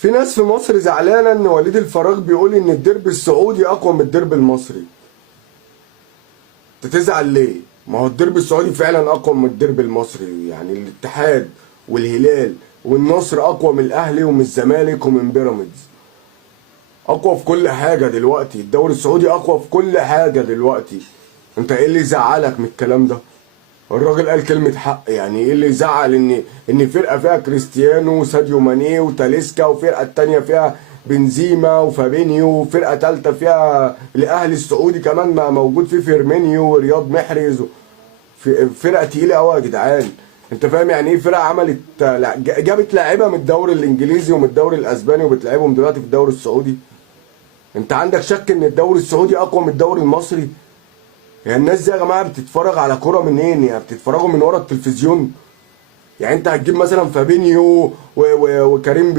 في ناس في مصر زعلانه ان وليد الفراغ بيقول ان الديربي السعودي اقوى من الديربي المصري. تزعل ليه؟ ما هو الديربي السعودي فعلا اقوى من الديربي المصري، يعني الاتحاد والهلال والنصر اقوى من الاهلي ومن الزمالك ومن بيراميدز. اقوى في كل حاجه دلوقتي، الدوري السعودي اقوى في كل حاجه دلوقتي. انت ايه اللي يزعلك من الكلام ده؟ الراجل قال كلمة حق. يعني ايه اللي يزعل ان فرقة فيها كريستيانو وساديو ماني وتاليسكا، وفرقة التانية فيها بنزيما وفابينيو، وفرقة تالتة فيها الاهلي السعودي كمان ما موجود فيه فيرمينيو ورياض محرز فرقة تقيلة قوي يا جدعان. انت فاهم يعني ايه فرقة عملت جابت لاعيبة من الدوري الانجليزي ومن الدوري الاسباني وبتلعبهم دلوقتي في الدوري السعودي؟ انت عندك شك ان الدوري السعودي اقوى من الدوري المصري؟ يعني الناس دي يا جماعه بتتفرج على كوره منين؟ يعني بتتفرجوا من ورا التلفزيون؟ يعني انت هتجيب مثلا فابينيو وكريم